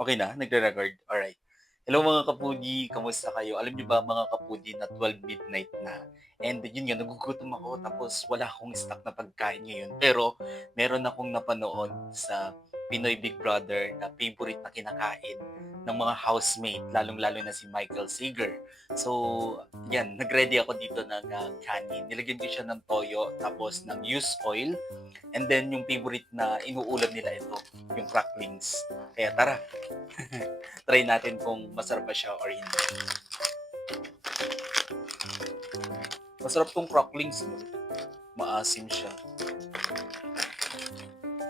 Okay na, nagre-record? Alright. Hello mga kapudi, kamusta kayo? Alam niyo ba mga kapudi na 12 midnight na, and yun nga nagugutom ako tapos wala akong stock na pagkain ngayon. Pero meron akong napanood sa Pinoy Big Brother na favorite na kinakain ng mga housemate, lalong-lalo na si Michael Sager. So, yan, nag-ready ako dito ng kanin. Nilagyan ko siya ng toyo, tapos ng used oil, and then yung favorite na inuulam nila ito, yung cracklings. Kaya tara, try natin kung masarap ba siya or hindi. Masarap tong cracklings, no? Maasim siya.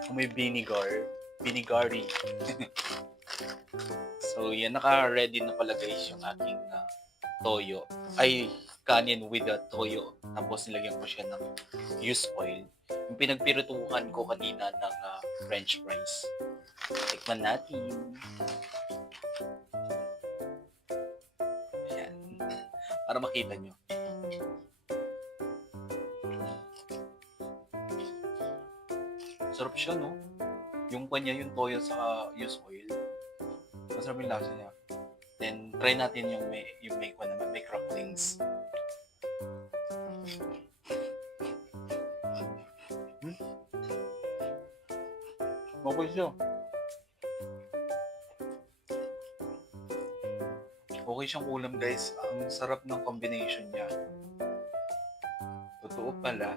Kung may vinegary. So, yan, naka-ready na pala guys yung aking toyo. Ay, kanin with the toyo. Tapos nilagyan ko siya ng used oil. Yung pinagpirituhan ko kanina ng french fries. Tikman natin. Ayan. Para makita nyo. Sarap siya, no? Yung kanya, yung toyo sa used oil. Masarap yung lasa niya. Then, try natin yung may ko naman, may cracklings. Hmm? Okay siya. Okay siyang ulam guys. Ang sarap ng combination niya. Totoo pala.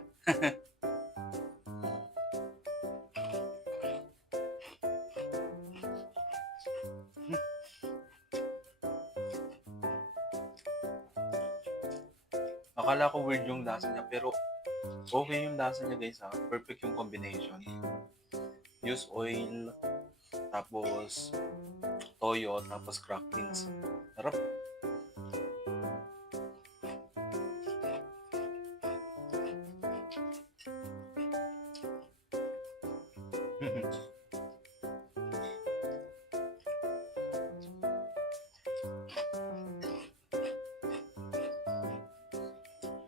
Hmm. Akala ko weird yung lasa niya pero okay yung lasa niya guys ha. Perfect yung combination. Use oil, tapos toyo, tapos cracklings. Sarap.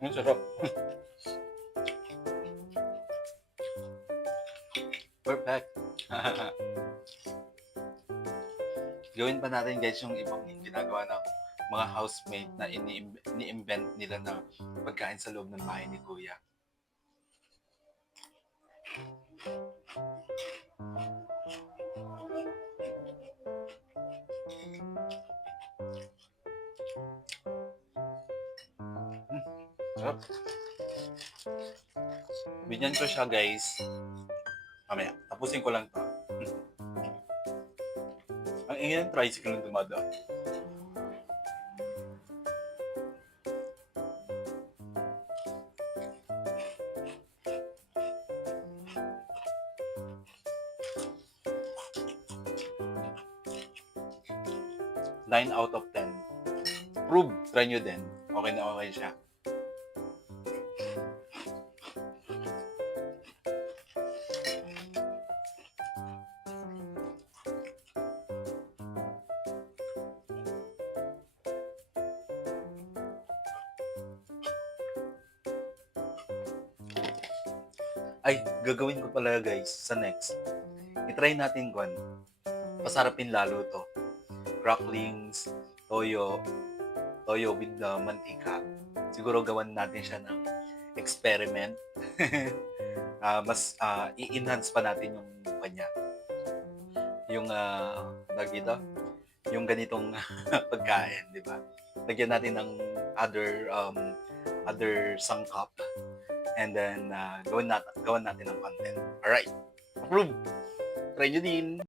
Ang sarap. Perfect. Gawin pa natin guys yung ibang ginagawa ng mga housemate na ini-invent nila na pagkain sa loob ng bahay ni Kuya. Sarap. Binyan ko siya guys. Mamaya, tapusin ko lang to. Ang ingay ng tricycle ng dumadaan. Nine out of 10. Prove, try nyo din. Okay na okay siya. Ay, gagawin ko pala guys sa next. I-try natin kwan. Pasarapin lalo to. Cracklings, toyo, toyo with mantika. Siguro gawan natin siya ng experiment. Mas i-enhance pa natin yung kanya. Yung dito, yung ganitong pagkain, di ba? Lagyan natin ng other sangkap, and then gawan natin ng content. Alright, approve! Try nyo din!